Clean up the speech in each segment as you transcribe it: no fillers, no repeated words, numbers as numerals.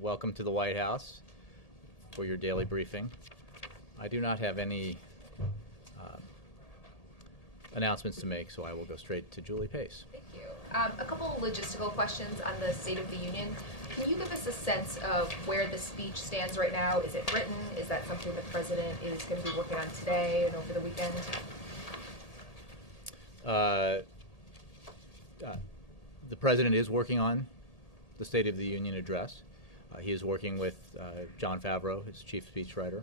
Welcome to the White House for your daily briefing. I do not have any announcements to make, so I will go straight to Julie Pace. Thank you. A couple logistical questions on the State of the Union. Can you give us a sense of where the speech stands right now? Is it written? Is that something the President is going to be working on today and over the weekend? The President is working on the State of the Union address. He is working with Jon Favreau, his chief speechwriter,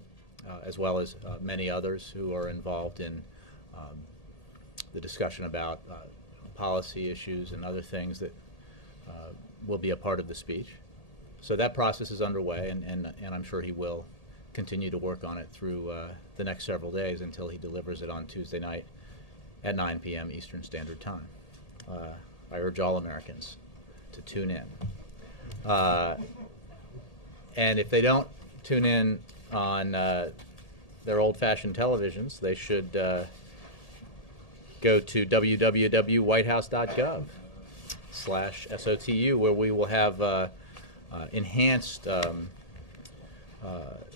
as well as many others who are involved in the discussion about policy issues and other things that will be a part of the speech. So that process is underway, and I'm sure he will continue to work on it through the next several days until he delivers it on Tuesday night at 9 p.m. Eastern Standard Time. I urge all Americans to tune in. And if they don't tune in on their old-fashioned televisions, they should go to www.whitehouse.gov/SOTU, where we will have enhanced,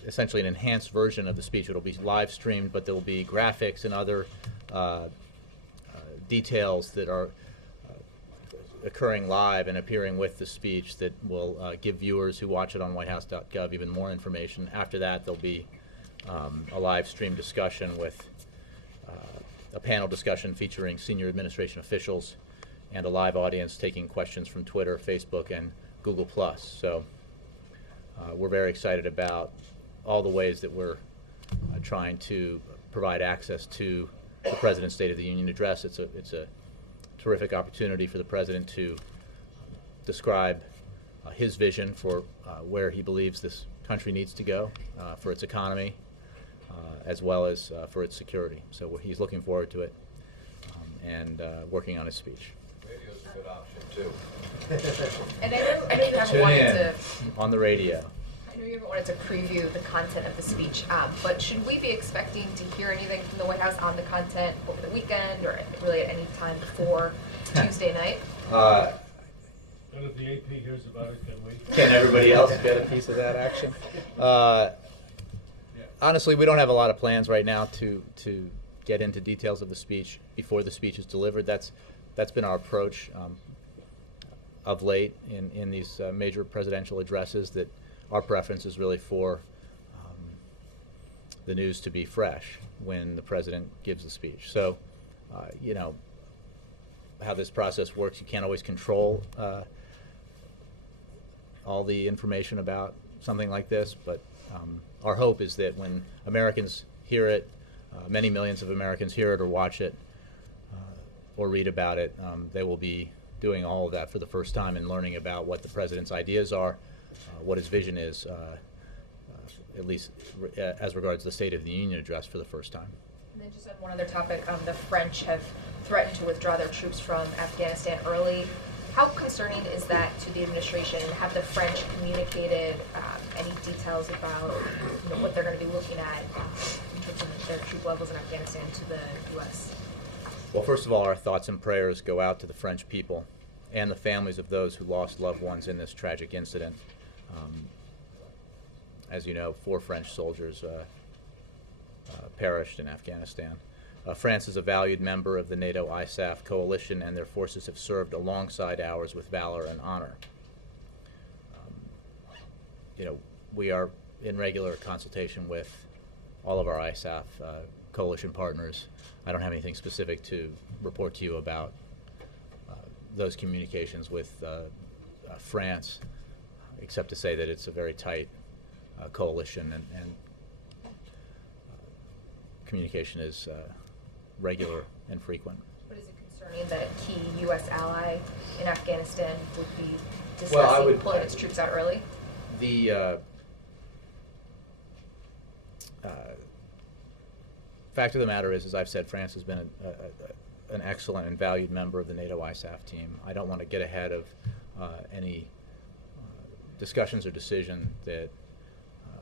essentially an enhanced version of the speech. It will be live streamed, but there will be graphics and other details that are occurring live and appearing with the speech that will give viewers who watch it on whitehouse.gov even more information. After that, there'll be a live stream discussion with a panel discussion featuring senior administration officials and a live audience taking questions from Twitter, Facebook, and Google+. So we're very excited about all the ways that we're trying to provide access to the President's State of the Union address. It's a terrific opportunity for the President to describe his vision for where he believes this country needs to go for its economy, as well as for its security. So he's looking forward to it and working on his speech. Radio's a good option too. And I know you haven't Tune wanted in to. on the radio. I know you haven't wanted to preview the content of the speech, but should we be expecting to hear anything from the White House on the content over the weekend, or really at any time before Tuesday night? And if the AP hears about it, can we? Can everybody else get a piece of that action? Honestly, we don't have a lot of plans right now to get into details of the speech before the speech is delivered. That's been our approach of late in these major presidential addresses, that our preference is really for the news to be fresh when the President gives the speech. So, you know, how this process works, you can't always control all the information about something like this, but our hope is that when Americans hear it, many millions of Americans hear it or watch it or read about it, they will be doing all of that for the first time and learning about what the President's ideas are, what his vision is, at least as regards the State of the Union address for the first time. And then just on one other topic, the French have threatened to withdraw their troops from Afghanistan early. How concerning is that to the administration? Have the French communicated any details about what they're going to be looking at in terms of their troop levels in Afghanistan to the U.S.? Well, first of all, our thoughts and prayers go out to the French people and the families of those who lost loved ones in this tragic incident. As you know, 4 French soldiers perished in Afghanistan. France is a valued member of the NATO ISAF coalition, and their forces have served alongside ours with valor and honor. We are in regular consultation with all of our ISAF coalition partners. I don't have anything specific to report to you about those communications with France, except to say that it's a very tight coalition, and communication is regular and frequent. But is it concerning that a key U.S. ally in Afghanistan would be discussing Well, pulling its troops out early? The fact of the matter is, as I've said, France has been an excellent and valued member of the NATO ISAF team. I don't want to get ahead of any discussions or decision that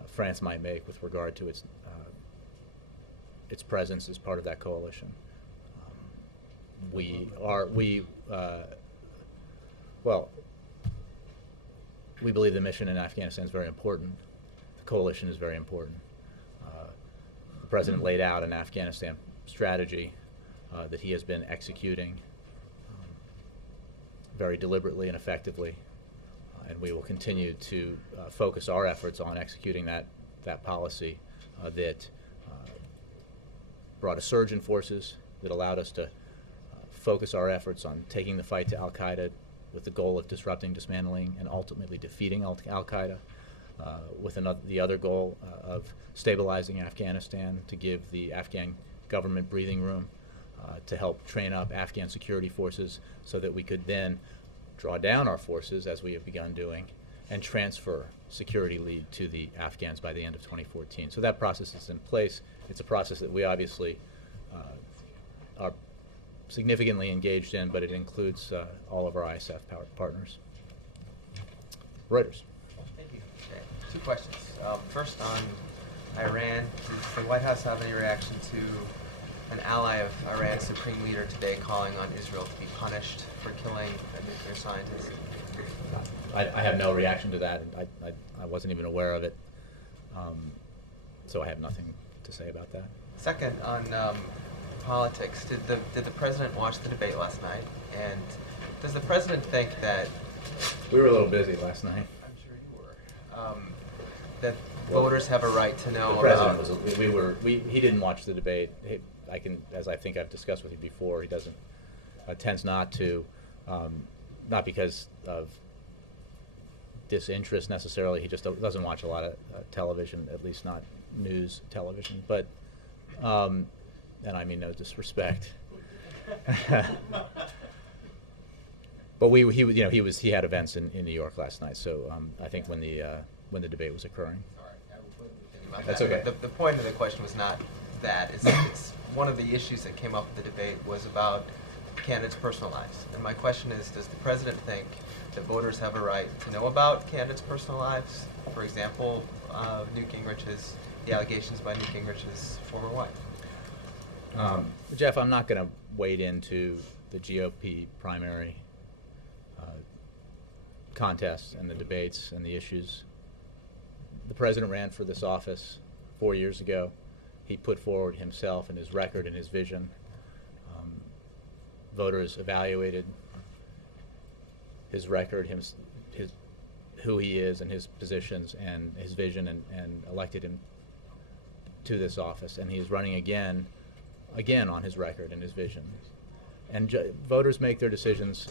France might make with regard to its presence as part of that coalition. Well, we believe the mission in Afghanistan is very important. The coalition is very important. The President laid out an Afghanistan strategy that he has been executing very deliberately and effectively, and we will continue to focus our efforts on executing that policy that brought a surge in forces, that allowed us to focus our efforts on taking the fight to al-Qaeda with the goal of disrupting, dismantling, and ultimately defeating al-Qaeda, with the other goal of stabilizing Afghanistan, to give the Afghan government breathing room, to help train up Afghan security forces so that we could then draw down our forces, as we have begun doing, and transfer security lead to the Afghans by the end of 2014. So that process is in place. It's a process that we obviously are significantly engaged in, but it includes all of our ISAF partners. Reuters. Thank you. Okay. 2 questions. First on Iran. Does the White House have any reaction to an ally of Iran's supreme leader today calling on Israel to be punished for killing a nuclear scientist? I have no reaction to that, and I wasn't even aware of it, so I have nothing to say about that. Second, on politics, did the president watch the debate last night? And does the president think that... We were a little busy last night. I'm sure you were. That voters have a right to know The president about... he didn't watch the debate. As I think I've discussed with you before, he tends not to, not because of disinterest necessarily. He just doesn't watch a lot of television, at least not news television. But, and I mean no disrespect. But he had events in New York last night. So I think when the debate was occurring. Sorry, I wasn't thinking about That's that. okay. The point of the question was not that. It's one of the issues that came up at the debate was about candidates' personal lives. And my question is, does the president think that voters have a right to know about candidates' personal lives? For example, the allegations by Newt Gingrich's former wife. Jeff, I'm not going to wade into the GOP primary contests and the debates and the issues. The president ran for this office 4 years ago. He put forward himself and his record and his vision. Voters evaluated his record, who he is and his positions and his vision, and elected him to this office. And he is running again on his record and his vision. And voters make their decisions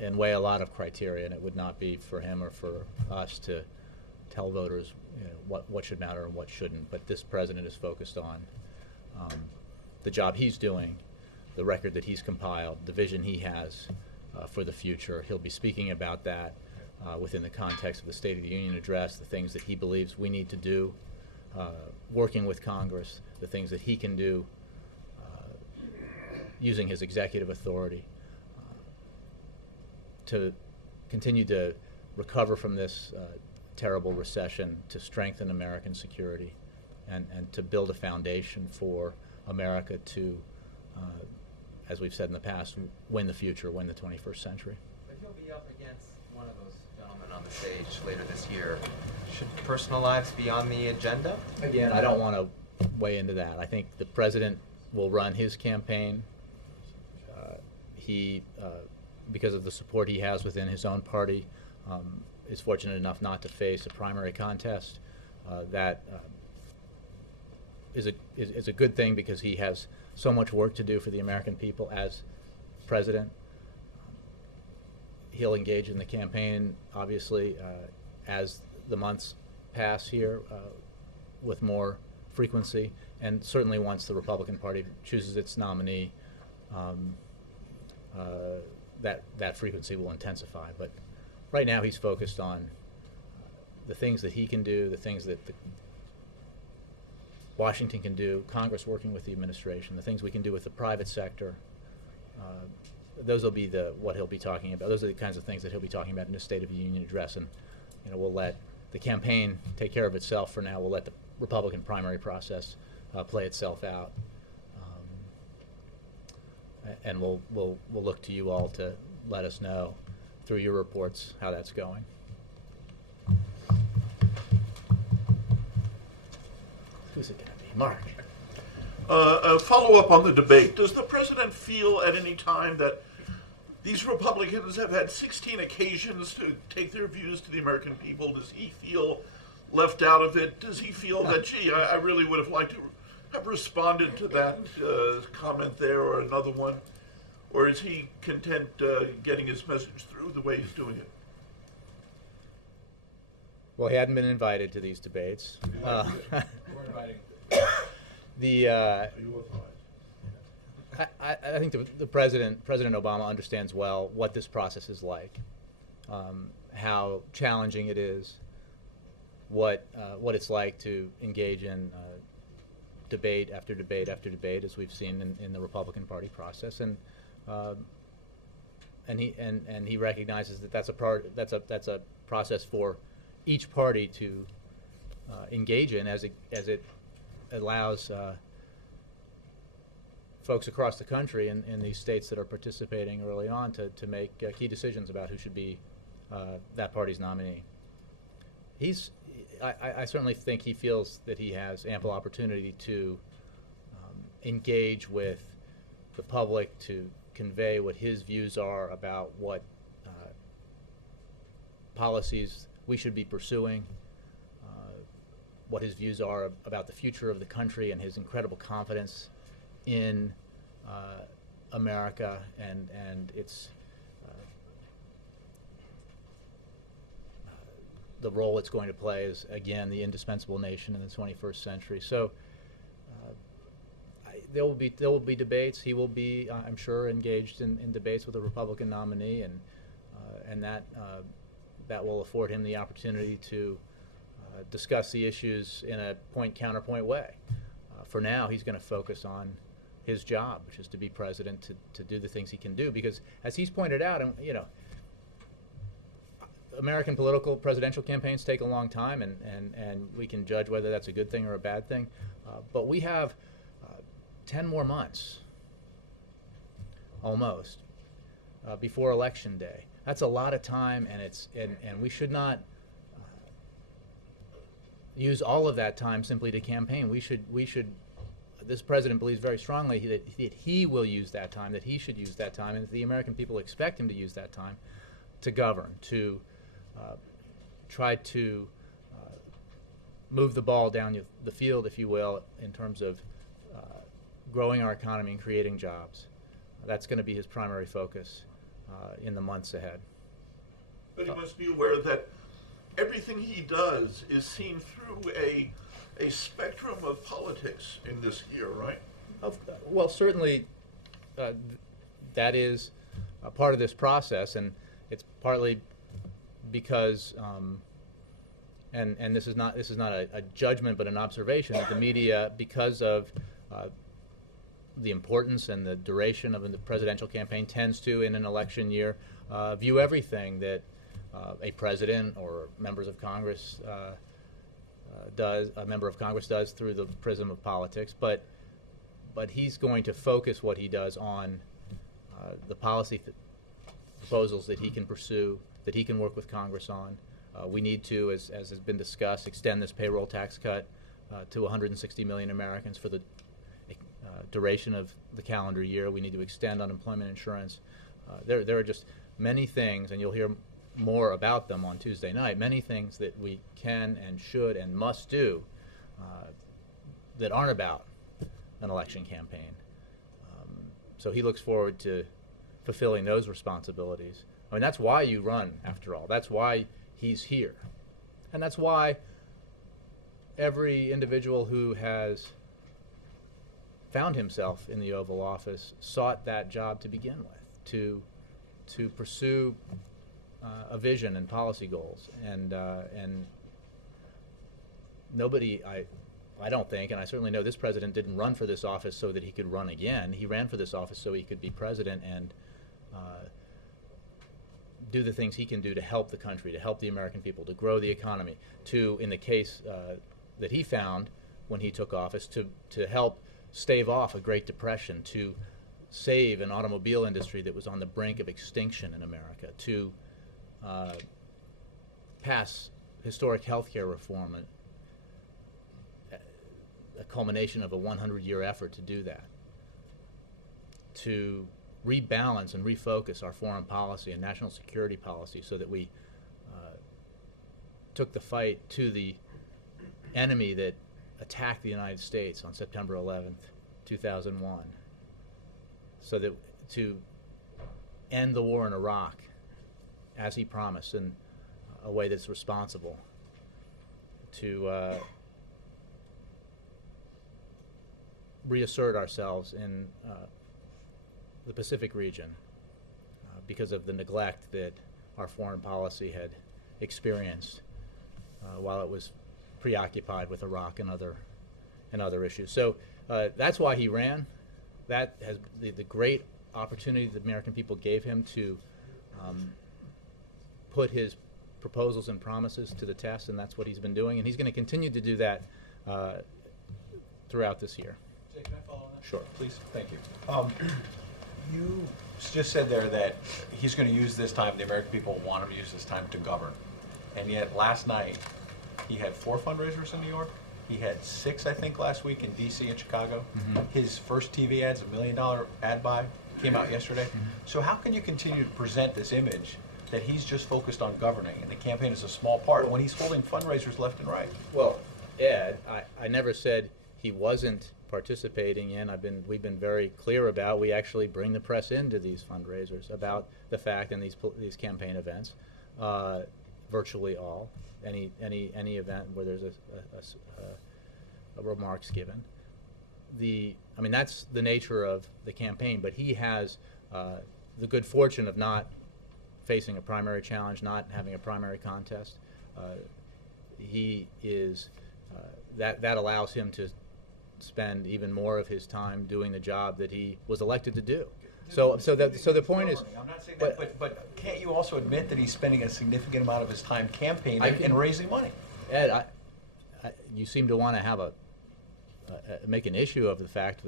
and weigh a lot of criteria, and it would not be for him or for us to tell voters what should matter and what shouldn't. But this president is focused on the job he's doing, the record that he's compiled, the vision he has for the future. He'll be speaking about that within the context of the State of the Union address, the things that he believes we need to do, working with Congress, the things that he can do using his executive authority to continue to recover from this terrible recession, to strengthen American security, and to build a foundation for America to, as we've said in the past, win the future, win the 21st century. But he'll be up against one of those gentlemen on the stage later this year. Should personal lives be on the agenda? Again, I don't want to weigh into that. I think the president will run his campaign. He, because of the support he has within his own party, is fortunate enough not to face a primary contest. That is a good thing, because he has so much work to do for the American people as president. He'll engage in the campaign, obviously, as the months pass here, with more frequency, and certainly once the Republican Party chooses its nominee, that frequency will intensify. But right now he's focused on the things that he can do, the things that Washington can do, Congress working with the administration, the things we can do with the private sector. Those will be what he'll be talking about. Those are the kinds of things that he'll be talking about in his State of the Union address. And we'll let the campaign take care of itself for now. We'll let the Republican primary process play itself out. And we'll look to you all to let us know through your reports how that's going. Who's it going to be? Mark. A follow-up on the debate. Does the president feel at any time that these Republicans have had 16 occasions to take their views to the American people? Does he feel left out of it? Does he feel that, gee, I really would have liked to have responded to that comment there or another one? Or is he content getting his message through the way he's doing it? Well, he hadn't been invited to these debates. We're inviting. I think the President Obama understands well what this process is like, how challenging it is, what it's like to engage in debate after debate after debate, as we've seen in the Republican Party process, and he recognizes that that's a process for each party to engage in, as it allows folks across the country in these states that are participating early on to make key decisions about who should be that party's nominee. I certainly think he feels that he has ample opportunity to engage with the public, to convey what his views are about what policies we should be pursuing, what his views are about the future of the country, and his incredible confidence in America and its the role it's going to play as, again, the indispensable nation in the 21st century. So there will be debates. He will be, I'm sure, engaged in debates with the Republican nominee, and that will afford him the opportunity to discuss the issues in a point-counterpoint way. For now, he's going to focus on his job, which is to be president, to do the things he can do, because as he's pointed out, and American presidential campaigns take a long time, and we can judge whether that's a good thing or a bad thing, but we have 10 more months almost before Election Day. That's a lot of time, and we should not use all of that time simply to campaign. We should. This president believes very strongly that he will use that time, that he should use that time, and that the American people expect him to use that time to govern, to try to move the ball down the field, if you will, in terms of growing our economy and creating jobs. That's going to be his primary focus in the months ahead. But he must be aware that everything he does is seen through a spectrum of politics in this year, right? Well, certainly that is a part of this process, and it's partly because, and this is not a judgment but an observation, that the media, because of the importance and the duration of the presidential campaign, tends to, in an election year, view everything that a president or members of Congress a member of Congress does through the prism of politics, but he's going to focus what he does on the policy proposals that he can pursue, that he can work with Congress on. We need to, as has been discussed, extend this payroll tax cut to 160 million Americans for the duration of the calendar year. We need to extend unemployment insurance. There are just many things, and you'll hear more about them on Tuesday night, many things that we can and should and must do that aren't about an election campaign. So he looks forward to fulfilling those responsibilities. I mean, that's why you run, after all. That's why he's here. And that's why every individual who has found himself in the Oval Office sought that job to begin with, to pursue a vision and policy goals, and nobody, I don't think, and I certainly know this president didn't run for this office so that he could run again. He ran for this office so he could be president and do the things he can do to help the country, to help the American people, to grow the economy, to, in the case that he found when he took office, to help stave off a Great Depression, to save an automobile industry that was on the brink of extinction in America, to pass historic health care reform, a culmination of a 100-year effort to do that, to rebalance and refocus our foreign policy and national security policy so that we took the fight to the enemy that attacked the United States on September 11th, 2001, so that to end the war in Iraq, as he promised, in a way that's responsible, to reassert ourselves in the Pacific region because of the neglect that our foreign policy had experienced while it was preoccupied with Iraq and other issues. So that's why he ran. That has the great opportunity the American people gave him to put his proposals and promises to the test, and that's what he's been doing, and he's going to continue to do that throughout this year. Jay, can I follow on that? Sure. Please, thank you. You just said there that he's going to use this time, the American people want him to use this time to govern. And yet last night, he had 4 fundraisers in New York. He had 6, I think, last week in D.C. and Chicago. His first TV ads, $1 million ad buy, came out yesterday. So how can you continue to present this image that he's just focused on governing and the campaign is a small part when he's holding fundraisers left and right? Well, Ed, I never said he wasn't participating in. We've been very clear about. We actually bring the press into these fundraisers about the fact in these campaign events, virtually all, any event where there's a remarks given. I mean, that's the nature of the campaign. But he has the good fortune of not facing a primary challenge, not having a primary contest. He is that allows him to spend even more of his time doing the job that he was elected to do. So the point is, I'm not saying that, but can't you also admit that he's spending a significant amount of his time campaigning and raising money? Ed, you seem to want to have make an issue of the fact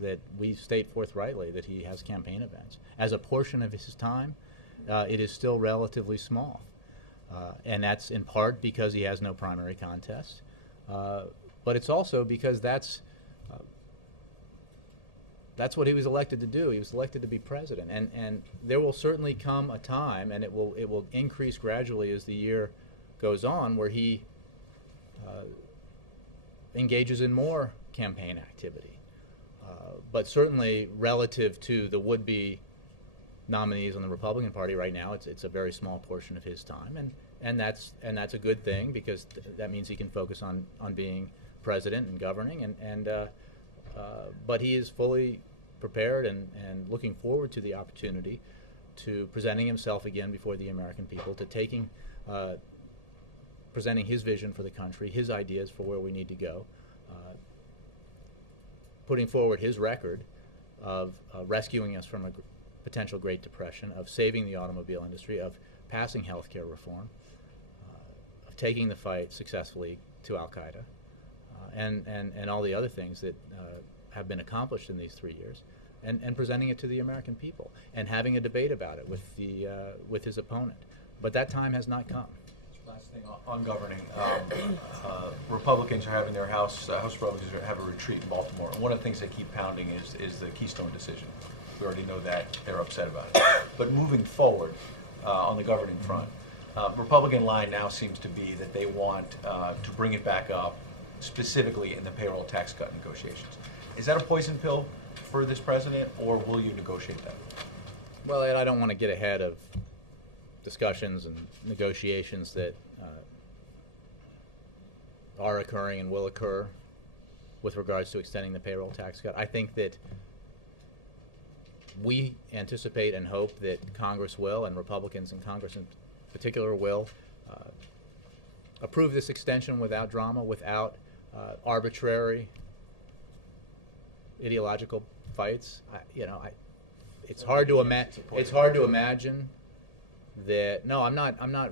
that we state forthrightly that he has campaign events. As a portion of his time, it is still relatively small. And that's in part because he has no primary contest. But it's also because that's what he was elected to do. He was elected to be president. And there will certainly come a time, and it will increase gradually as the year goes on, where he engages in more campaign activity. But certainly relative to the would-be nominees on the Republican Party right now, it's a very small portion of his time, and that's a good thing, because that means he can focus on being president and governing, but he is fully prepared and looking forward to the opportunity to presenting himself again before the American people, to presenting his vision for the country, his ideas for where we need to go, putting forward his record of rescuing us from a potential Great Depression, of saving the automobile industry, of passing health care reform, of taking the fight successfully to Al-Qaeda, and all the other things that have been accomplished in these 3 years, and presenting it to the American people, and having a debate about it with his opponent. But that time has not come. Last thing on governing, Republicans are having their House Republicans have a retreat in Baltimore. And one of the things they keep pounding is the Keystone decision. We already know that they're upset about it. But moving forward on the governing front, Republican line now seems to be that they want to bring it back up, specifically in the payroll tax cut negotiations. Is that a poison pill for this president, or will you negotiate that? Well, Ed, I don't want to get ahead of discussions and negotiations that are occurring and will occur with regards to extending the payroll tax cut. I think that we anticipate and hope that Congress will, and Republicans in Congress in particular will, approve this extension without drama, without arbitrary ideological fights. It's hard to imagine that. No, I'm not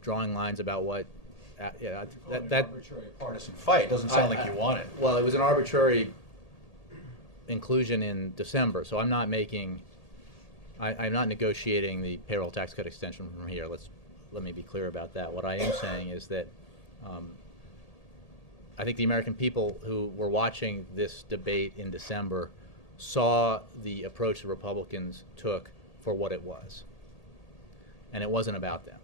drawing lines about what. That arbitrary partisan fight. It doesn't sound like you want it. Well, it was an arbitrary inclusion in December, so I'm not making I'm not negotiating the payroll tax cut extension from here. Let me be clear about that. What I am saying is that I think the American people who were watching this debate in December saw the approach the Republicans took for what it was. And it wasn't about them.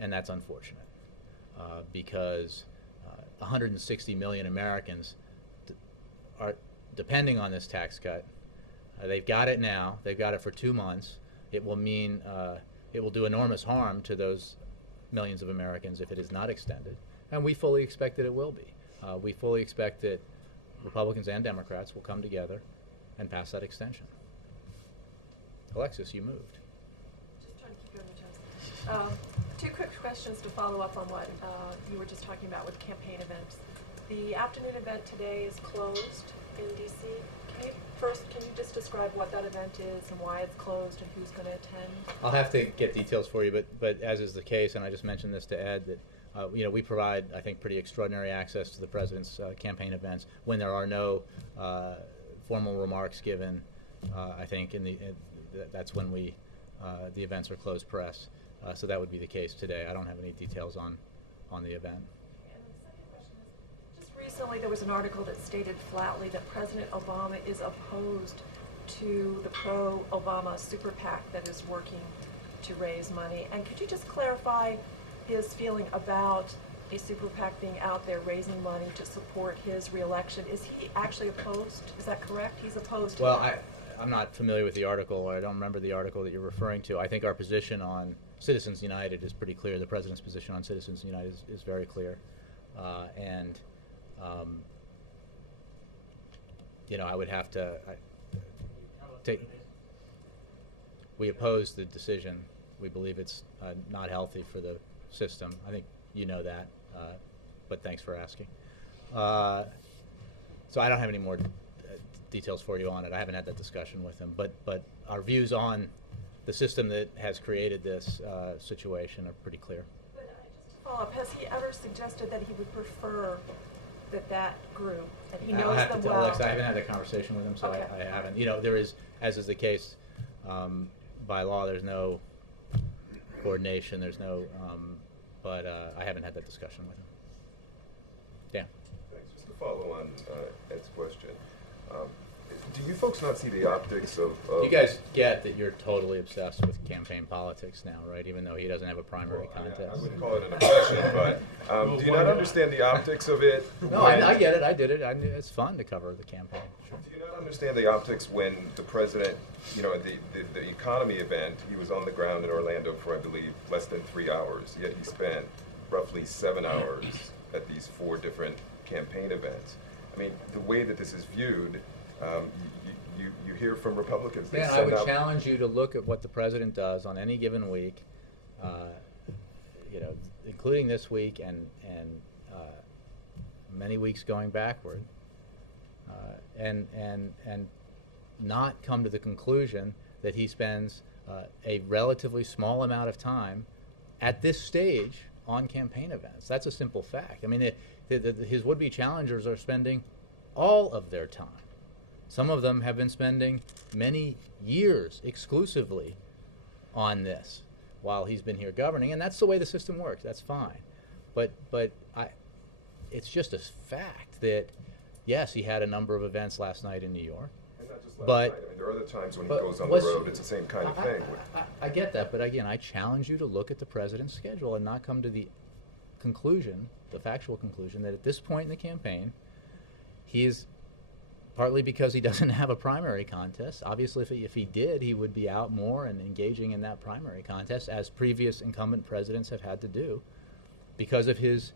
And that's unfortunate because 160 million Americans are depending on this tax cut. They've got it now. They've got it for 2 months. It will mean it will do enormous harm to those millions of Americans if it is not extended. And we fully expect that it will be. We fully expect that Republicans and Democrats will come together and pass that extension. Alexis, you moved. Just trying to keep you on your toes. Two quick questions to follow up on what you were just talking about with campaign events. The afternoon event today is closed in DC. Can you just describe what that event is and why it's closed and who's going to attend? I'll have to get details for you, but as is the case, and I just mentioned this to Ed, that we provide, I think, pretty extraordinary access to the president's campaign events when there are no formal remarks given. I think that's when the events are closed press. So that would be the case today. I don't have any details on the event. And the second question is, just recently there was an article that stated flatly that President Obama is opposed to the pro-Obama super PAC that is working to raise money. And could you just clarify his feeling about a super PAC being out there raising money to support his reelection? Is he actually opposed? Is that correct? He's opposed to Well, that. I'm not familiar with the article, or I don't remember the article that you're referring to. I think our position on Citizens United is pretty clear. The president's position on Citizens United is very clear. I would have to take. We oppose the decision. We believe it's not healthy for the system. I think you know that, but thanks for asking. So I don't have any more details for you on it. I haven't had that discussion with him, but our views on the system that has created this situation are pretty clear. But just to follow up, has he ever suggested that he would prefer that group, and he knows I'll have them to tell well? Alex, I haven't had that conversation with him, so Okay. I haven't. There is, as is the case by law, there's no coordination. There's no, but I haven't had that discussion with him. Dan. Thanks. Just to follow on Ed's question, do you folks not see the optics of You guys get that you're totally obsessed with campaign politics now, right? Even though he doesn't have a primary I contest. wouldn't call it an obsession, but do you not understand the optics of it? No, I get it. I did it. I knew it's fun to cover the campaign. Sure. Do you not understand the optics when the president, the economy event, he was on the ground in Orlando for, I believe, less than 3 hours, yet he spent roughly 7 hours at these 4 different campaign events. I mean, the way that this is viewed, you hear from Republicans. They Dan, I send would out challenge you to look at what the president does on any given week, including this week and many weeks going backward, and not come to the conclusion that he spends a relatively small amount of time at this stage on campaign events. That's a simple fact. I mean, his would-be challengers are spending all of their time. Some of them have been spending many years exclusively on this while he's been here governing, and that's the way the system works. That's fine. But it's just a fact that, yes, he had a number of events last night in New York. and not just last but- night. I mean, there are other times when he but goes on the what's- road. It's the same kind of thing. I get that, but again, I challenge you to look at the president's schedule and not come to the conclusion, the factual conclusion, that at this point in the campaign, he is, partly because he doesn't have a primary contest. Obviously, if he did, he would be out more and engaging in that primary contest, as previous incumbent presidents have had to do. Because of his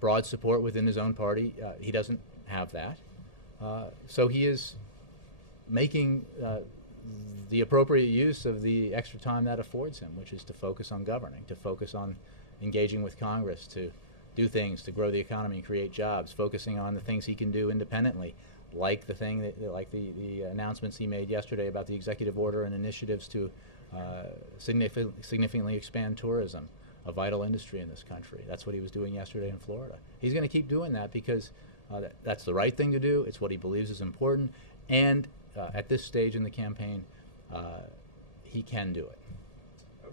broad support within his own party, he doesn't have that. So he is making the appropriate use of the extra time that affords him, which is to focus on governing, to focus on engaging with Congress, to do things to grow the economy and create jobs, focusing on the things he can do independently, like the announcements he made yesterday about the executive order and initiatives to significantly expand tourism, a vital industry in this country. That's what he was doing yesterday in Florida. He's going to keep doing that because that's the right thing to do. It's what he believes is important. And at this stage in the campaign, he can do it.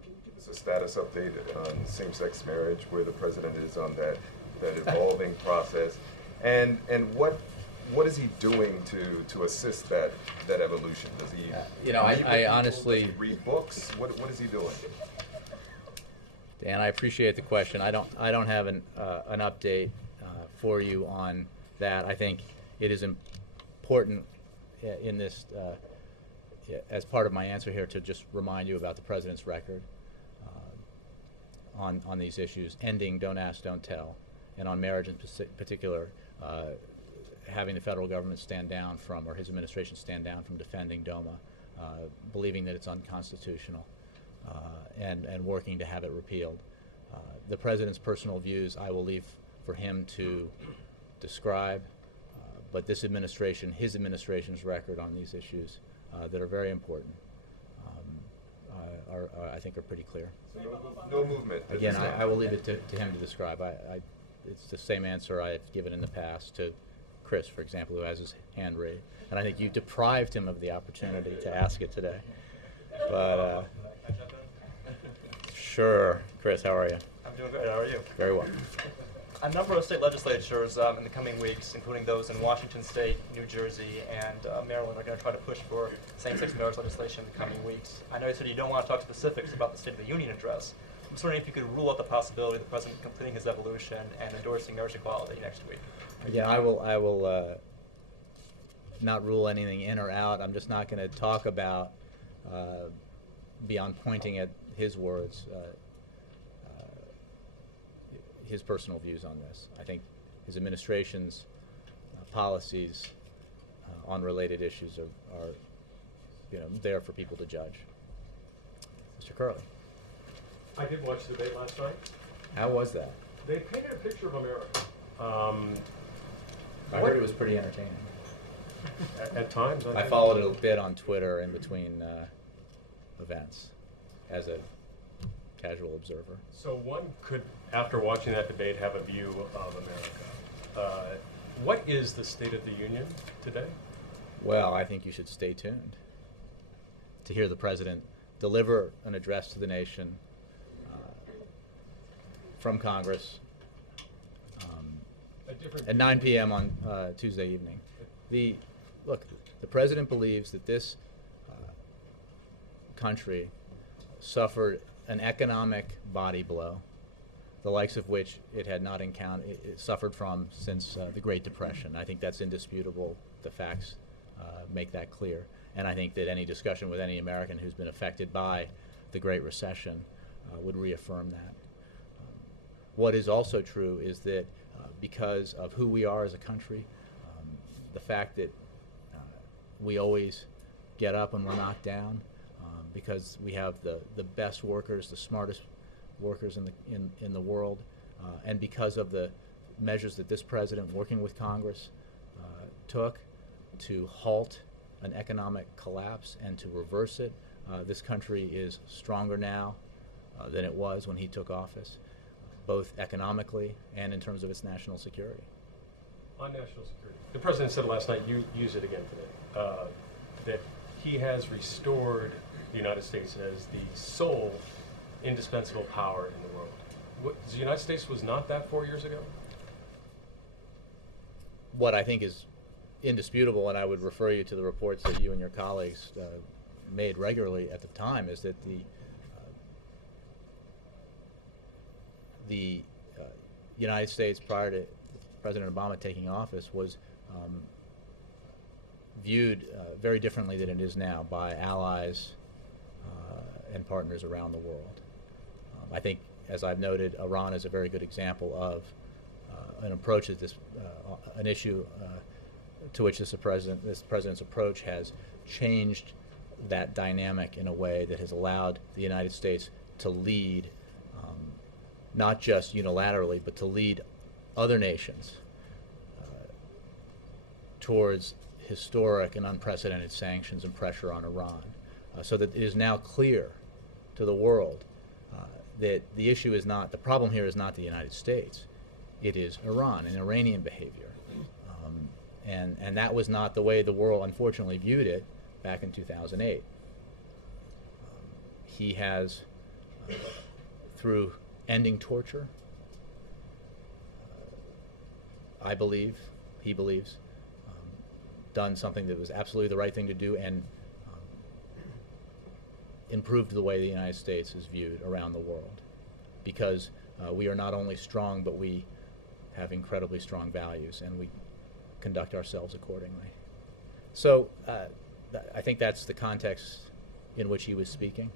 Can you give us a status update on same-sex marriage, where the president is on that evolving process, and what is he doing to assist that evolution? Does he You know, meet with I people? honestly- Does he read books? What is he doing? Dan, I appreciate the question. I don't have an update for you on that. I think it is important in this, as part of my answer here, to just remind you about the president's record on these issues, ending Don't Ask, Don't Tell, and on marriage in particular, having the federal government stand down from, or his administration stand down from defending DOMA, believing that it's unconstitutional, and working to have it repealed. The president's personal views I will leave for him to describe, but this administration, his administration's record on these issues that are very important, I think are pretty clear. So no movement. at Again, this time. I will leave it to him to describe. It's the same answer I've given in the past to Chris, for example, who has his hand raised. And I think you deprived him of the opportunity to ask it today. But sure. Chris, how are you? I'm doing great. How are you? Very well. A number of state legislatures in the coming weeks, including those in Washington State, New Jersey, and Maryland, are going to try to push for same-sex marriage legislation in the coming weeks. I know you said you don't want to talk specifics about the State of the Union address. I'm just wondering if you could rule out the possibility of the president completing his evolution and endorsing marriage equality next week. Again, I will not rule anything in or out. I'm just not going to talk about, beyond pointing at his words, his personal views on this. I think his administration's policies on related issues are there for people to judge. Mr. Curley, I did watch the debate last night. how was that? They painted a picture of America. I heard it was pretty entertaining. At times, I think. followed it a bit on Twitter in between events as a casual observer. So one could, after watching that debate, have a view of America. What is the State of the Union today? Well, I think you should stay tuned to hear the president deliver an address to the nation from Congress at 9 p.m. on Tuesday evening. The president believes that this country suffered an economic body blow, the likes of which it had not encountered, it suffered from since the Great Depression. I think that's indisputable. The facts make that clear. And I think that any discussion with any American who's been affected by the Great Recession would reaffirm that. What is also true is that because of who we are as a country, the fact that we always get up when we're knocked down, because we have the best workers, the smartest workers in the world, and because of the measures that this president, working with Congress, took to halt an economic collapse and to reverse it, this country is stronger now than it was when he took office, both economically and in terms of its national security. On national security. The president said last night, you use it again today, that he has restored the United States as the sole indispensable power in the world. The United States was not that 4 years ago? What I think is indisputable, and I would refer you to the reports that you and your colleagues made regularly at the time, is that the United States, prior to President Obama taking office, was viewed very differently than it is now by allies and partners around the world. I think, as I've noted, Iran is a very good example of an approach at this, an issue to which this president's approach has changed that dynamic in a way that has allowed the United States to lead, not just unilaterally, but to lead other nations towards historic and unprecedented sanctions and pressure on Iran, so that it is now clear to the world that the issue is not, the problem here is not the United States, it is Iran and Iranian behavior. And that was not the way the world unfortunately viewed it back in 2008. he has, through ending torture, I believe, he believes, done something that was absolutely the right thing to do and improved the way the United States is viewed around the world. Because we are not only strong, but we have incredibly strong values, and we conduct ourselves accordingly. So I think that's the context in which he was speaking.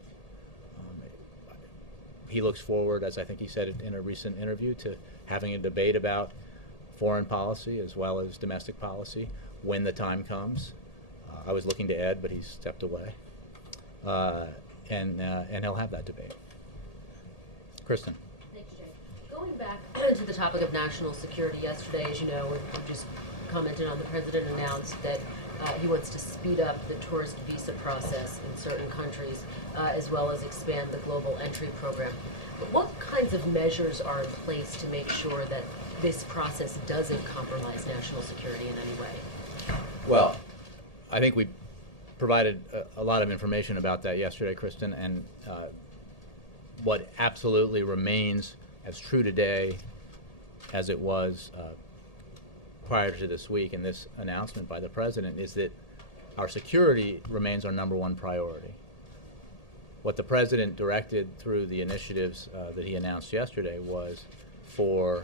He looks forward, as I think he said in a recent interview, to having a debate about foreign policy as well as domestic policy when the time comes. I was looking to Ed, but he's stepped away. And he'll have that debate. Kristen. Thank you, Jay. Going back to the topic of national security, yesterday, as you know, we just commented on, the president announced that he wants to speed up the tourist visa process in certain countries, as well as expand the global entry program. But what kinds of measures are in place to make sure that this process doesn't compromise national security in any way? Well, I think we provided a lot of information about that yesterday, Kristen, and what absolutely remains as true today as it was prior to this week and this announcement by the president is that our security remains our #1 priority. What the president directed through the initiatives that he announced yesterday was for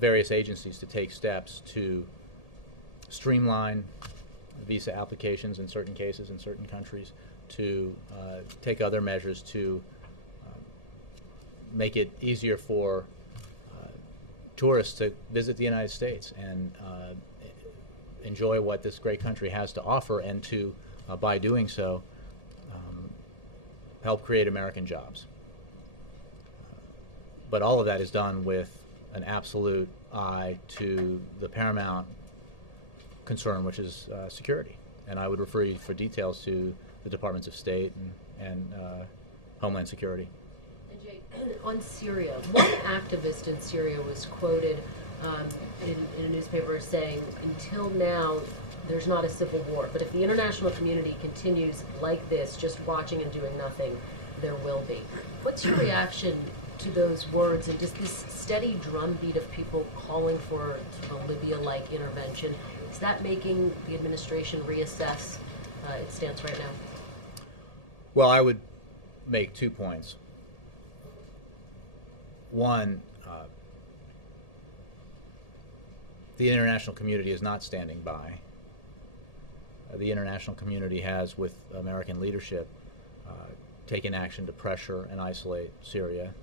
various agencies to take steps to streamline visa applications in certain cases in certain countries, to take other measures to make it easier for tourists to visit the United States and enjoy what this great country has to offer, and to, by doing so, help create American jobs. But all of that is done with an absolute eye to the paramount concern, which is security. And I would refer you for details to the Departments of State and Homeland Security. And Jay, on Syria, one activist in Syria was quoted in a newspaper saying, until now, there's not a civil war, but if the international community continues like this, just watching and doing nothing, there will be. What's your reaction to those words and just this steady drumbeat of people calling for sort of a Libya-like intervention? Is that making the administration reassess its stance right now? Well, I would make 2 points. One, the international community is not standing by. The international community has, with American leadership, taken action to pressure and isolate Syria,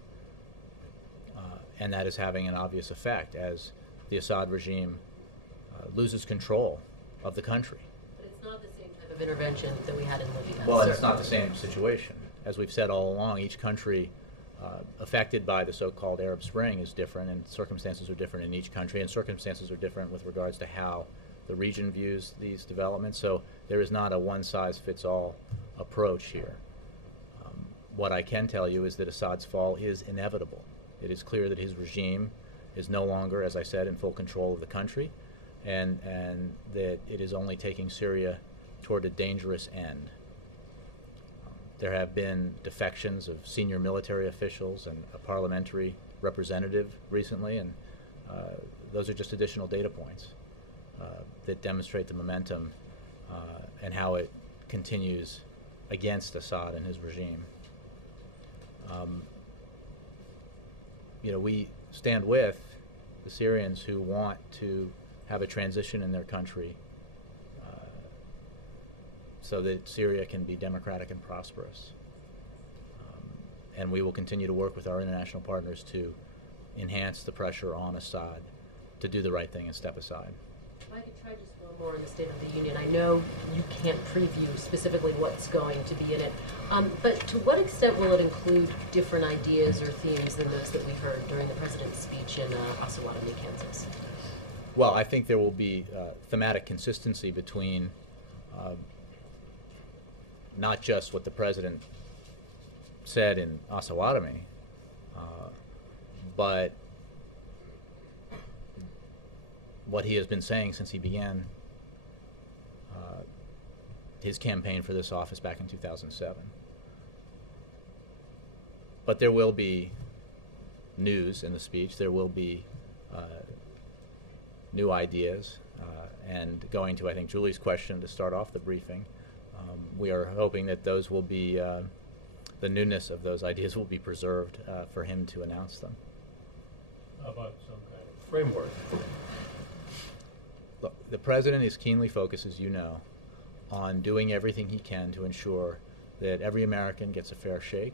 and that is having an obvious effect as the Assad regime loses control of the country. But it's not the same type of intervention that we had in Libya. Well, it's not the same situation. As we've said all along, each country affected by the so-called Arab Spring is different, and circumstances are different in each country, and circumstances are different with regards to how the region views these developments. So there is not a one-size-fits-all approach here. What I can tell you is that Assad's fall is inevitable. It is clear that his regime is no longer, as I said, in full control of the country, and that it is only taking Syria toward a dangerous end. There have been defections of senior military officials and a parliamentary representative recently, and those are just additional data points that demonstrate the momentum and how it continues against Assad and his regime. We stand with the Syrians who want to have a transition in their country so that Syria can be democratic and prosperous. And we will continue to work with our international partners to enhance the pressure on Assad to do the right thing and step aside. If I could try just one more on the State of the Union. I know you can't preview specifically what's going to be in it, but to what extent will it include different ideas or themes than those that we heard during the President's speech in Osawatomie, Kansas? Well, I think there will be thematic consistency between not just what the President said in Osawatomie, but what he has been saying since he began his campaign for this office back in 2007. But there will be news in the speech. There will be new ideas. And going to, I think, Julie's question to start off the briefing, we are hoping that those will be, the newness of those ideas will be preserved for him to announce them. How about some kind of framework? Look, the president is keenly focused, as you know, on doing everything he can to ensure that every American gets a fair shake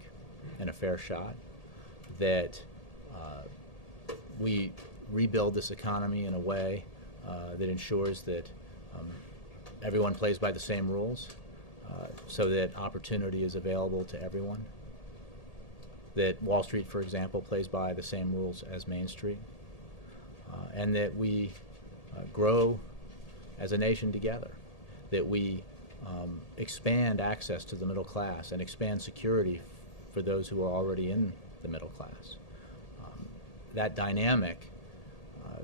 and a fair shot, that we rebuild this economy in a way that ensures that everyone plays by the same rules, so that opportunity is available to everyone, that Wall Street, for example, plays by the same rules as Main Street, and that we grow as a nation together, that we expand access to the middle class and expand security for those who are already in the middle class. That dynamic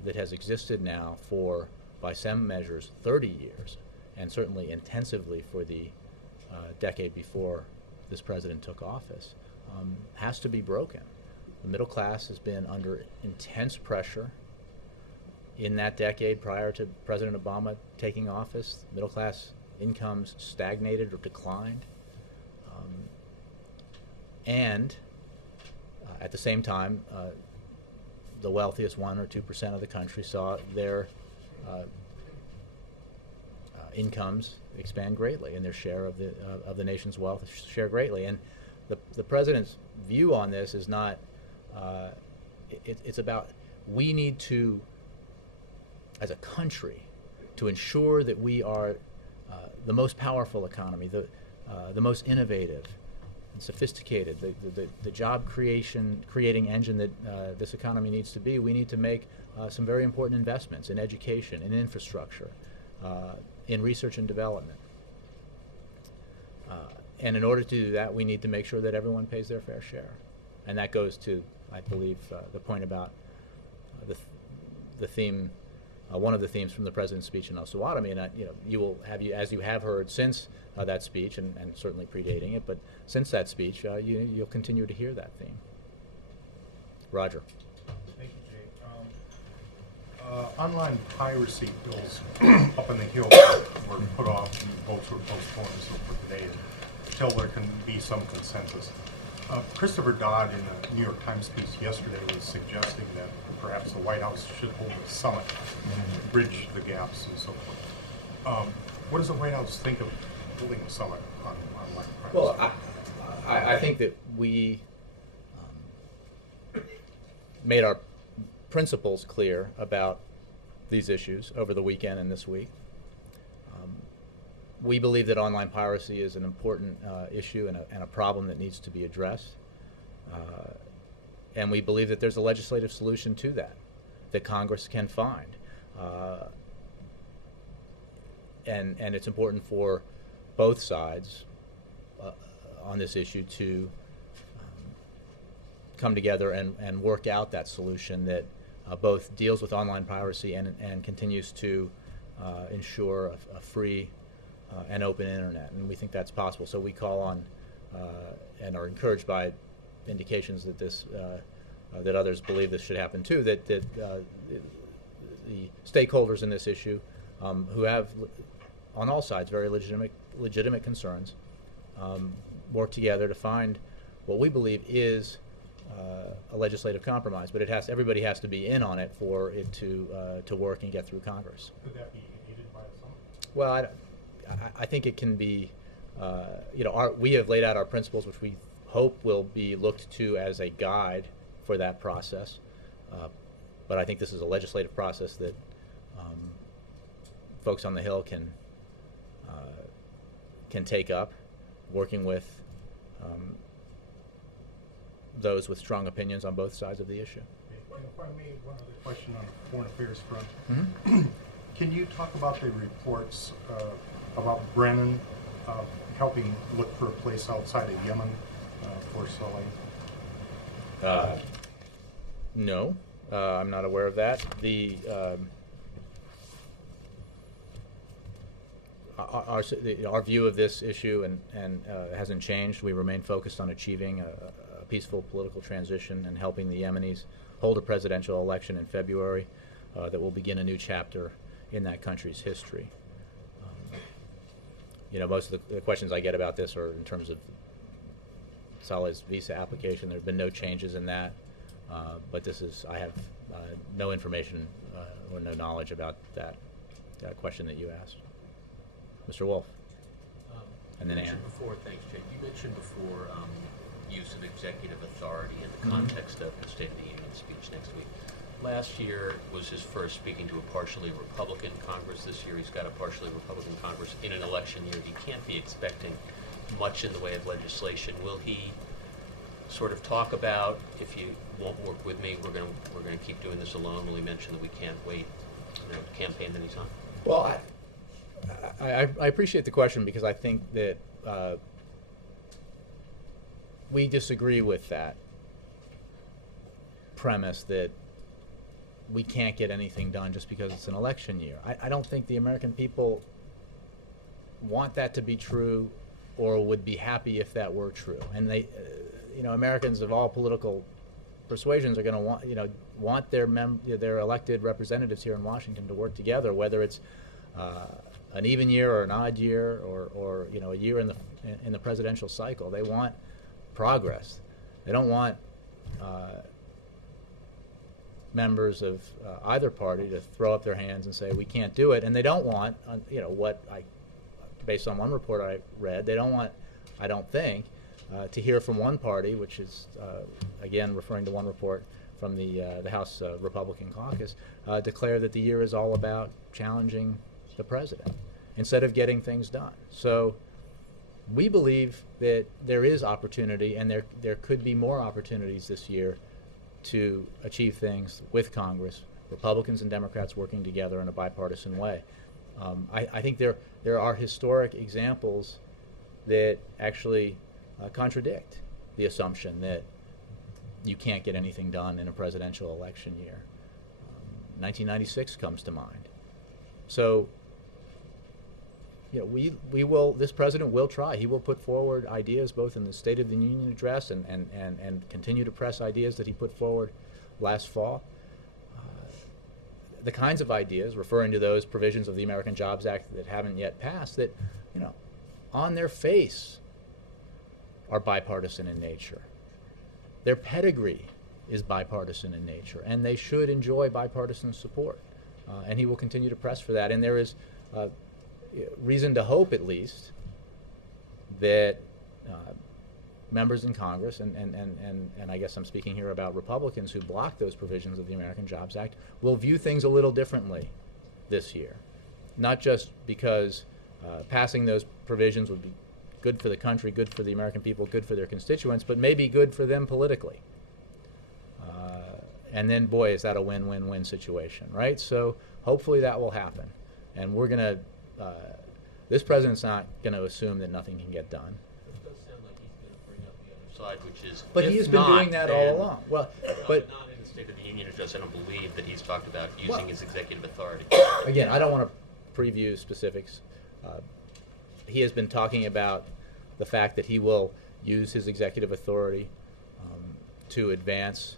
that has existed now for, by some measures, 30 years, and certainly intensively for the decade before this president took office, has to be broken. The middle class has been under intense pressure in that decade prior to President Obama taking office. Middle class incomes stagnated or declined. And at the same time, the wealthiest 1 or 2% of the country saw their incomes expand greatly, and their share of the nation's wealth share greatly. And the president's view on this is not. It's about, we need to, as a country, to ensure that we are the most powerful economy, the most innovative and sophisticated, the job creating engine that this economy needs to be. We need to make some very important investments in education, in infrastructure, in research and development. And in order to do that, we need to make sure that everyone pays their fair share. And that goes to, I believe, the point about the theme, one of the themes from the president's speech in Osawatomie. And you will have, as you have heard since that speech, and certainly predating it, but since that speech, you'll continue to hear that theme. Roger. Thank you, Jay. Online piracy bills up in the Hill were put off and votes were postponed for today until there can be some consensus. Christopher Dodd in a New York Times piece yesterday was suggesting that perhaps the White House should hold a summit to bridge the gaps and so forth. What does the White House think of holding a summit on online piracy? Well, I think that we made our principles clear about these issues over the weekend and this week. We believe that online piracy is an important issue and a problem that needs to be addressed. And we believe that there's a legislative solution to that Congress can find. And it's important for both sides on this issue to come together and work out that solution that both deals with online piracy and continues to ensure a free and open internet, and we think that's possible. So we call on and are encouraged by indications that that others believe this should happen too. That the stakeholders in this issue, who have on all sides very legitimate concerns, work together to find what we believe is a legislative compromise. But everybody has to be in on it for it to work and get through Congress. Could that be aided by a summit? Well, I think it can be, we have laid out our principles, which we hope will be looked to as a guide for that process. But I think this is a legislative process that folks on the Hill can take up, working with those with strong opinions on both sides of the issue. If I may, one other question on the foreign affairs front. Mm-hmm. Can you talk about the reports about Brennan helping look for a place outside of Yemen for Saleh? No, I'm not aware of that. Our view of this issue and hasn't changed. We remain focused on achieving a peaceful political transition and helping the Yemenis hold a presidential election in February that will begin a new chapter in that country's history. Most of the questions I get about this are in terms of Saleh's visa application. There have been no changes in that, but I have no information or no knowledge about that question that you asked. Mr. Wolf. And then Ann. Thanks, Jay. You mentioned before use of executive authority in the context of the State of the Union speech next week. Last year was his first speaking to a partially Republican Congress. This year he's got a partially Republican Congress in an election year. He can't be expecting much in the way of legislation. Will he sort of talk about, if you won't work with me, we're going to keep doing this alone? Will he mention that we can't wait, campaign anytime? Well, I appreciate the question because I think that we disagree with that premise that we can't get anything done just because it's an election year. I don't think the American people want that to be true or would be happy if that were true. And they, Americans of all political persuasions are going to want their elected representatives here in Washington to work together, whether it's an even year or an odd year or a year in the presidential cycle. They want progress. They don't want members of either party to throw up their hands and say we can't do it, and they don't want based on one report I read, they don't want, I don't think, to hear from one party, which is again referring to one report from the House Republican caucus, declare that the year is all about challenging the president instead of getting things done. So we believe that there is opportunity, and there could be more opportunities this year to achieve things with Congress, Republicans and Democrats working together in a bipartisan way. I think there are historic examples that actually contradict the assumption that you can't get anything done in a presidential election year. 1996 comes to mind. So, this president will try. He will put forward ideas both in the State of the Union address and continue to press ideas that he put forward last fall. The kinds of ideas, referring to those provisions of the American Jobs Act that haven't yet passed, that, on their face are bipartisan in nature. Their pedigree is bipartisan in nature, and they should enjoy bipartisan support. And he will continue to press for that. And there is reason to hope, at least, that members in Congress, and I guess I'm speaking here about Republicans who block those provisions of the American Jobs Act, will view things a little differently this year. Not just because passing those provisions would be good for the country, good for the American people, good for their constituents, but maybe good for them politically. And then, boy, is that a win-win-win situation, right? So hopefully that will happen. And we're going to, this president's not going to assume that nothing can get done. It does sound like he's going to bring up the other side, which is, but he has been doing that all along. Well, but not in the State of the Union address. I don't believe that he's talked about using his executive authority. Again, I don't want to preview specifics. He has been talking about the fact that he will use his executive authority to advance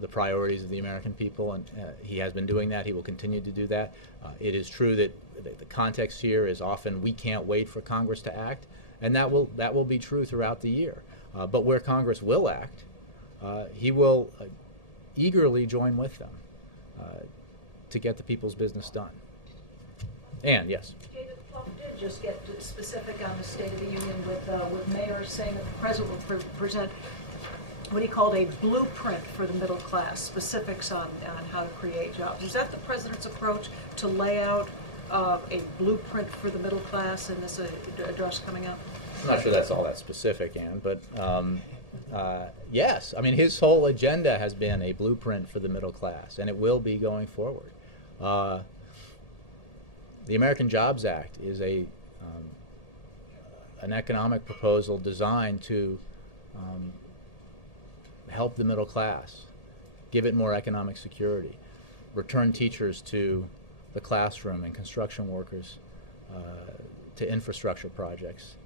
the priorities of the American people, and he has been doing that. He will continue to do that. It is true that the context here is often we can't wait for Congress to act, and that will be true throughout the year. But where Congress will act, he will eagerly join with them to get the people's business done. And yes. David Plum did just get specific on the State of the Union with mayors saying that the president will present what he called a blueprint for the middle class, specifics on how to create jobs. Is that the president's approach, to lay out a blueprint for the middle class in this address coming up? I'm not sure that's all that specific, Ann, but yes. I mean, his whole agenda has been a blueprint for the middle class, and it will be going forward. The American Jobs Act is an economic proposal designed to help the middle class, give it more economic security, return teachers to the classroom and construction workers to infrastructure projects,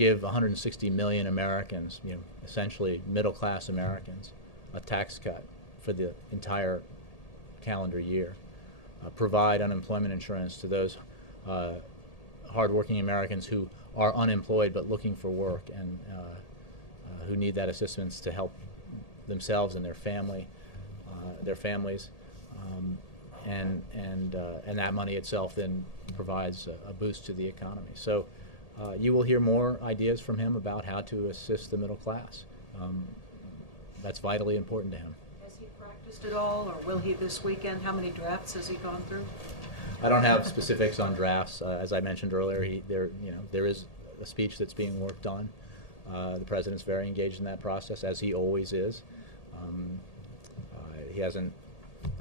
give 160 million Americans, essentially middle-class Americans, a tax cut for the entire calendar year, provide unemployment insurance to those hardworking Americans who are unemployed but looking for work and who need that assistance to help themselves and their families, and that money itself then provides a boost to the economy. So you will hear more ideas from him about how to assist the middle class. That's vitally important to him. Has he practiced at all, or will he this weekend? How many drafts has he gone through? I don't have specifics on drafts. As I mentioned earlier, there is a speech that's being worked on. The president's very engaged in that process, as he always is. He hasn't.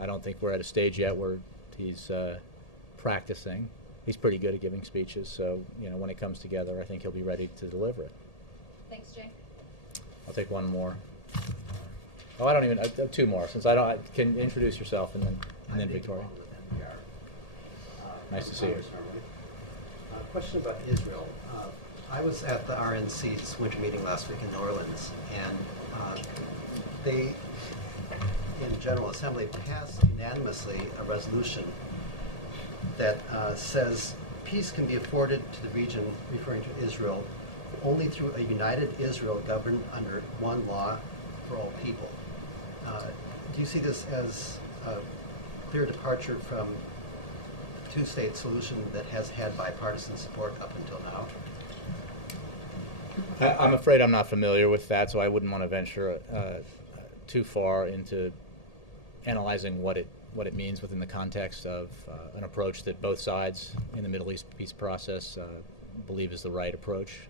I don't think we're at a stage yet where he's practicing. He's pretty good at giving speeches, so when it comes together, I think he'll be ready to deliver it. Thanks, Jay. I'll take one more. Oh, I don't even. Two more, since I don't. Can introduce yourself and then Victoria. Nice to see you. Question about Israel. I was at the RNC's winter meeting last week in New Orleans, and they, in General Assembly, passed unanimously a resolution that says peace can be afforded to the region, referring to Israel, only through a united Israel governed under one law for all people. Do you see this as a clear departure from the two-state solution that has had bipartisan support up until now? I'm afraid I'm not familiar with that, so I wouldn't want to venture too far into analyzing what it means within the context of an approach that both sides in the Middle East peace process believe is the right approach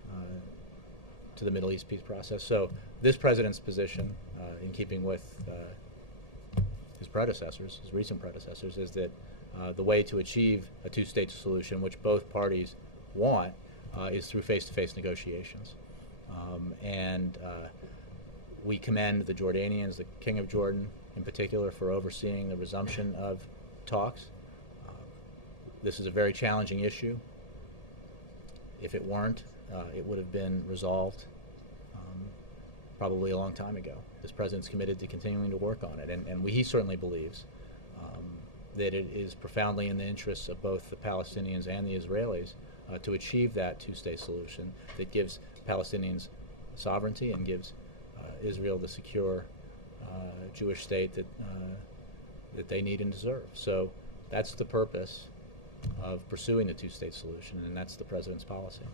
to the Middle East peace process. So this president's position, in keeping with his predecessors, his recent predecessors, is that the way to achieve a two-state solution, which both parties want, is through face-to-face negotiations. And we commend the Jordanians, the King of Jordan in particular, for overseeing the resumption of talks. This is a very challenging issue. If it weren't, it would have been resolved probably a long time ago. This president's committed to continuing to work on it, and he certainly believes that it is profoundly in the interests of both the Palestinians and the Israelis to achieve that two-state solution that gives Palestinians sovereignty and gives Israel the secure Jewish state that they need and deserve. So that's the purpose of pursuing the two-state solution, and that's the president's policy.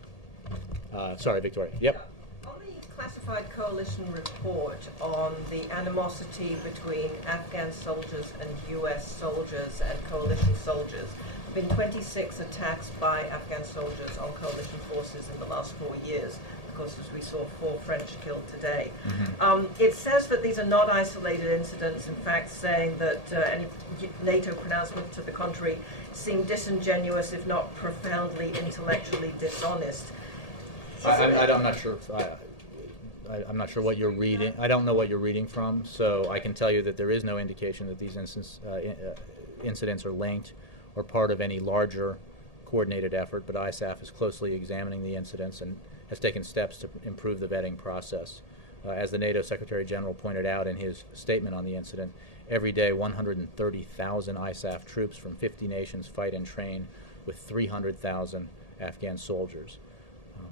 Sorry, Victoria. Yep. On the classified coalition report on the animosity between Afghan soldiers and U.S. soldiers and coalition soldiers, there have been 26 attacks by Afghan soldiers on coalition forces in the last 4 years. Of course, as we saw, 4 French killed today. It says that these are not isolated incidents, in fact saying that any NATO pronouncement to the contrary seemed disingenuous, if not profoundly intellectually dishonest. I'm not sure. I'm not sure what you're reading. I don't know what you're reading from, so I can tell you that there is no indication that these incidents are linked or part of any larger coordinated effort, but ISAF is closely examining the incidents and has taken steps to improve the vetting process. As the NATO Secretary General pointed out in his statement on the incident, every day 130,000 ISAF troops from 50 nations fight and train with 300,000 Afghan soldiers.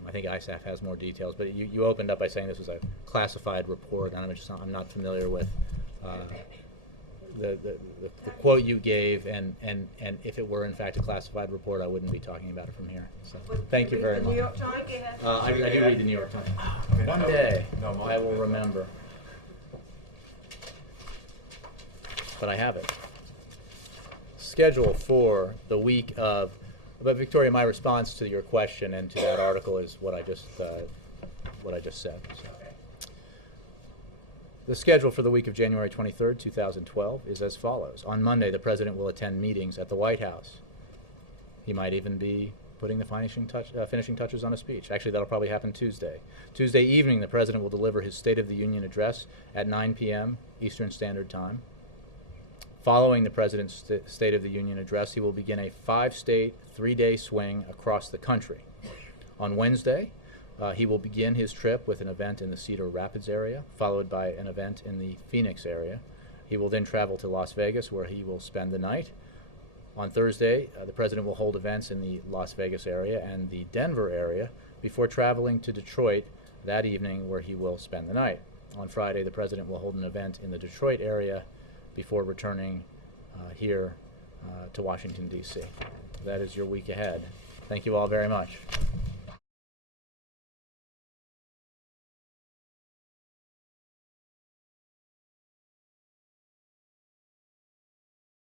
I think ISAF has more details, but you opened up by saying this was a classified report, and I'm not familiar with the quote you gave, and if it were in fact a classified report, I wouldn't be talking about it from here. So thank you very much. New York Times? I do read the New York Times. One day I will remember. But I have it. Schedule for the week of. But Victoria, my response to your question and to that article is what I just said. So. The schedule for the week of January 23rd, 2012 is as follows. On Monday, the President will attend meetings at the White House. He might even be putting the finishing touches on a speech. Actually, that'll probably happen Tuesday. Tuesday evening, the President will deliver his State of the Union address at 9 p.m. Eastern Standard Time. Following the President's State of the Union address, he will begin a 5-state, 3-day swing across the country. On Wednesday, He will begin his trip with an event in the Cedar Rapids area, followed by an event in the Phoenix area. He will then travel to Las Vegas, where he will spend the night. On Thursday, the President will hold events in the Las Vegas area and the Denver area before traveling to Detroit that evening, where he will spend the night. On Friday, the President will hold an event in the Detroit area before returning here to Washington, D.C. That is your week ahead. Thank you all very much.